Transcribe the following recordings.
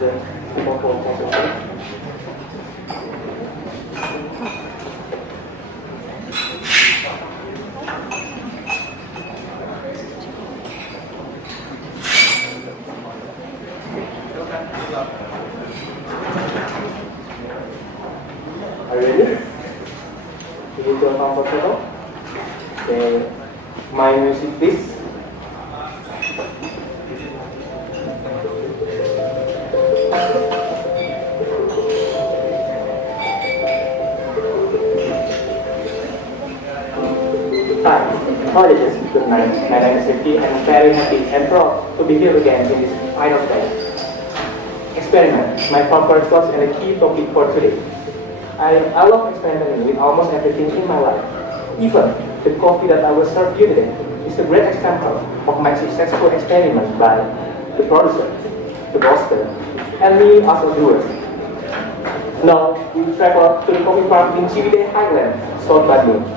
the bottle concentration. Are you ready? You feel comfortable? Okay. My music, please. Hi, colleagues, good night. My name is Rifqy and I'm very happy and proud to be here again in this final day. Experiment, my favorite class and a key topic for today. I love experimenting with almost everything in my life. Even the coffee that I will serve you today is a great example of my successful experiment by the producer, the roaster, and me as a brewer. Now, we travel to the coffee farm in Ciwidey Highland, South Bandung.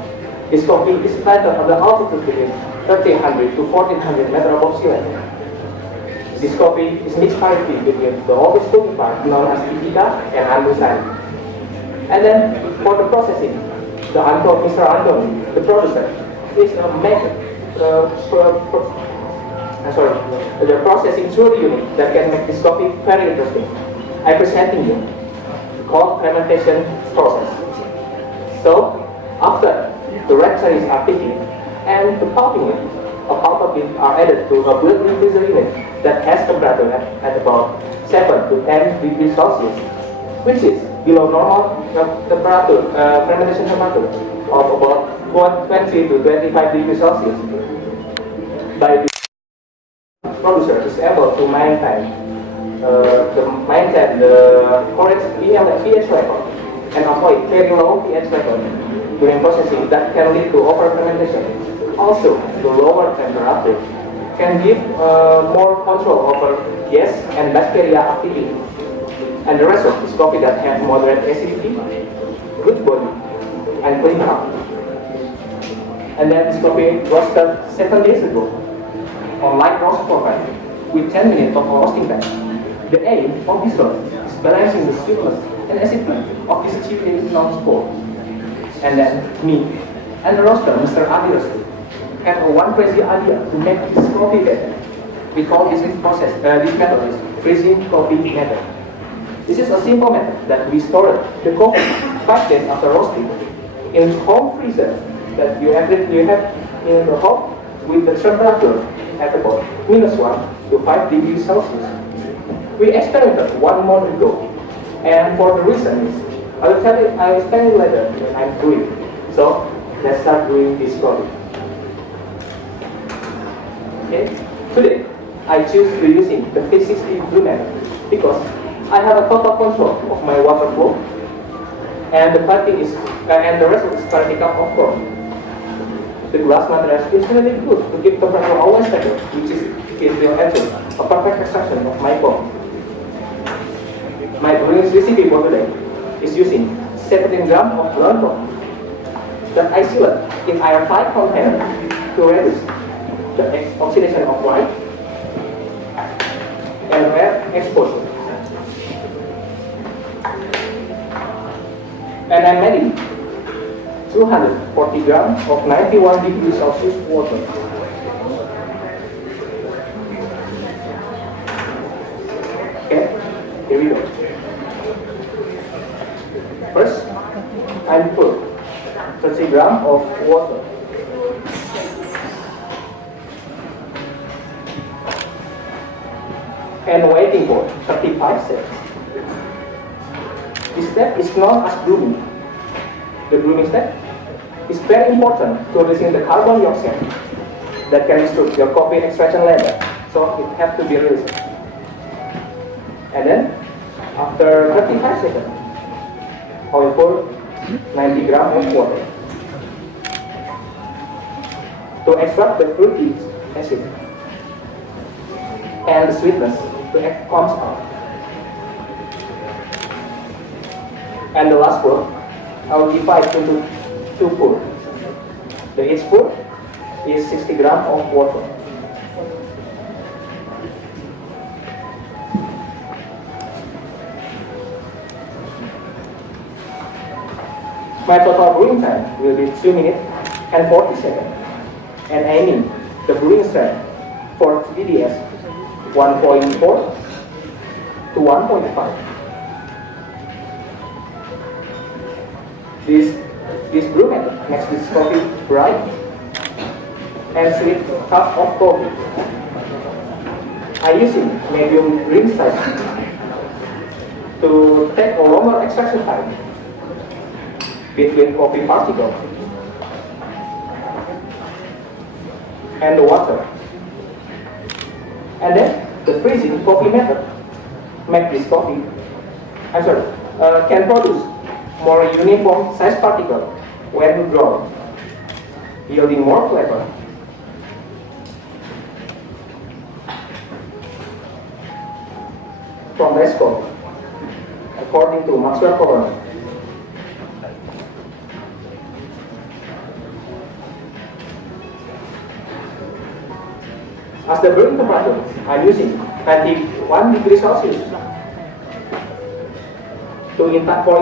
This coffee is planted on the altitude between 1300 to 1400 meters above sea level. This coffee is mixed variety between the oldest coffee farm known as Indica and Andusari. And then, for the processing, the Mr. Anton, the producer, is a method, the processing through the unit that can make this coffee very interesting. I'm presenting you the cold fermentation process. So, after the red cherries are picked and the pulping it, a pulp of it are added to a blood freezer unit that has temperature at about 7 to 10 degrees Celsius, which is below normal temperature, fermentation temperature of about 20 to 25 degrees Celsius. By the producer is able to maintain the correct pH level and avoid very low pH level during processing that can lead to over-fermentation. Also, the lower temperature can give more control over gas and bacteria activity. And the rest of is coffee that have moderate acidity, good body, and clean cup. And then this coffee roasted 7 days ago on light roast format with 10 minutes of roasting time. The aim of this roast is balancing the sweetness and acidity of this Ciwidey non-sport. And then me and the roaster, Mr. Adi Roaster, have one crazy idea to make this coffee better. We call this process, this method is freezing coffee method. This is a simple method that we store the coffee 5 days after roasting in home freezer that you have in the home with the temperature at about -1 to 5 degrees Celsius. We experimented 1 month ago, and for the reason is, I'll explain it later when I'm doing. So let's start doing this coffee. Okay, today I choose to using the 360 brew method because I have a total control of my water flow, and the quality is and the rest is quality cup of course. The glass material is really good to keep temperature always stable, which is it will ensure a perfect extraction of my coffee. My brewing recipe for today is using 17 grams of ground coffee that I sealed in airtight container to reduce the oxidation of white and air exposure. And I'm adding 240 grams of 91 degrees Celsius water. Okay, here we go. First, I put 30 grams of water. And waiting for 35 seconds. This step is known as brewing. The brewing step is very important to releasing the carbon dioxide that can disturb your coffee extraction later. So it has to be released. And then, after 35 seconds, I will pour 90 grams of water to extract the fruity acid and the sweetness to comes out. And the last pour, I will divide into 2 pour. The each pour is 60 grams of water. My total brewing time will be 2 minutes and 40 seconds. And aiming the brewing strength for TDS 1.4 to 1.5. This brew method makes this coffee bright and sweet cup of coffee. I using medium green size to take a longer extraction time between coffee particles and the water. And then the freezing coffee method make this coffee can produce more uniform size particle when grown, yielding more flavor. From Soko, according to Maxwell Corona. As the brewing temperature, I'm using 91 degrees Celsius for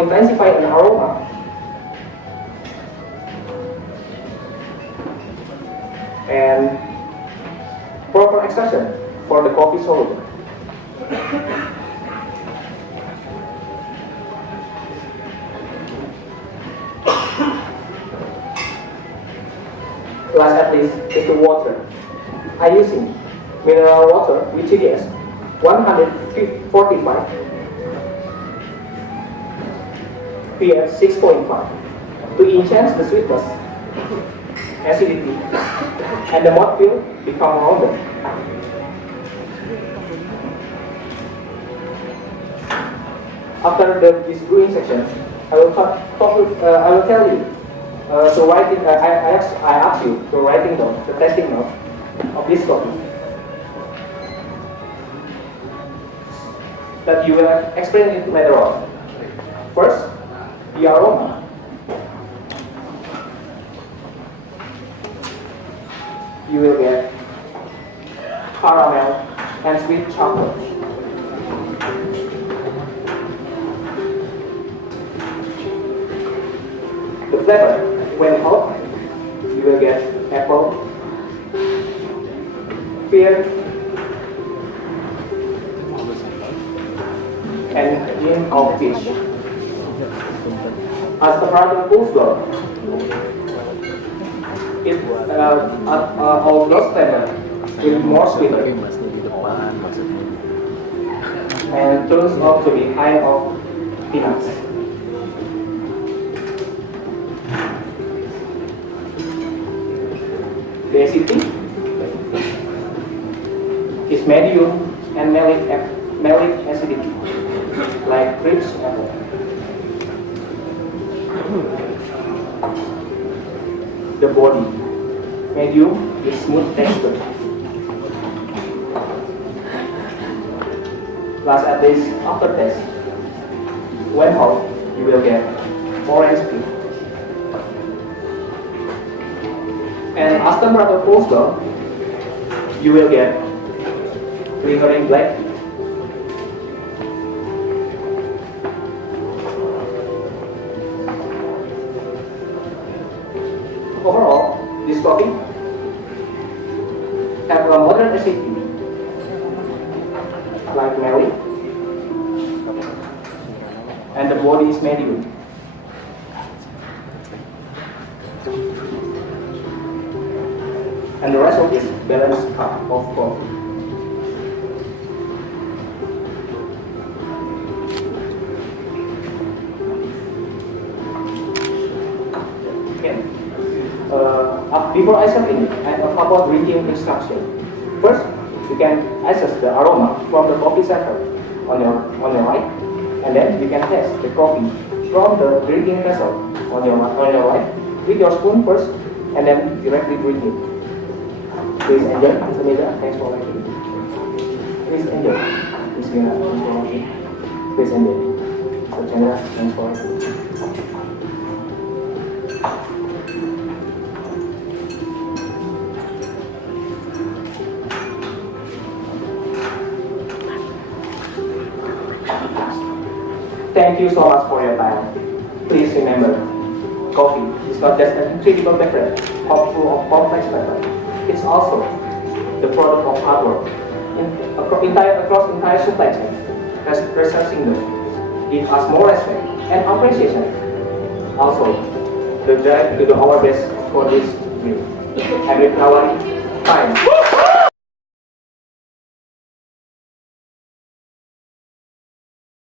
intensify an aroma. And proper extraction for the coffee solid. Last at least is the water. I using mineral water with TDS 145 pH 6.5 to enhance the sweetness, acidity, and the mouthfeel become rounded. After this brewing section, I will tell you to write it. I ask you to writing down the tasting note of this coffee that you will explain it later on. First, the aroma. You will get caramel and sweet chocolate. The flavor, when hot, you will get apple, pear, and hint of fish. As the product cools down, it all those flavor will more sweeter and turns out to be high of peanuts. The acidity is medium and malic acidity, like grapes apple. The body, medium with smooth texture. Last at this aftertaste. When hot, you will get orange peel. And as temperature cools down, you will get lingering black tea. Overall, this coffee have a moderate acidity, like malic, and the body is medium. And the result is balanced cup of coffee. Okay. Before I serving, I have a couple of drinking instructions. First, you can access the aroma from the coffee sample on your right, and then you can taste the coffee from the drinking vessel on your right with your spoon first, and then directly drink it. Please enjoy. Thanks for watching. Please enjoy. Thanks for watching. Please enjoy. So Chandra, thanks for watching. Thank you so much for your time. Please remember, coffee is not just an incredible beverage, full of complex flavor. It's also the product of hard work. Across entire supply chain, researching them give us more respect and appreciation. Also, the drive to do our best for this dream. And with our time.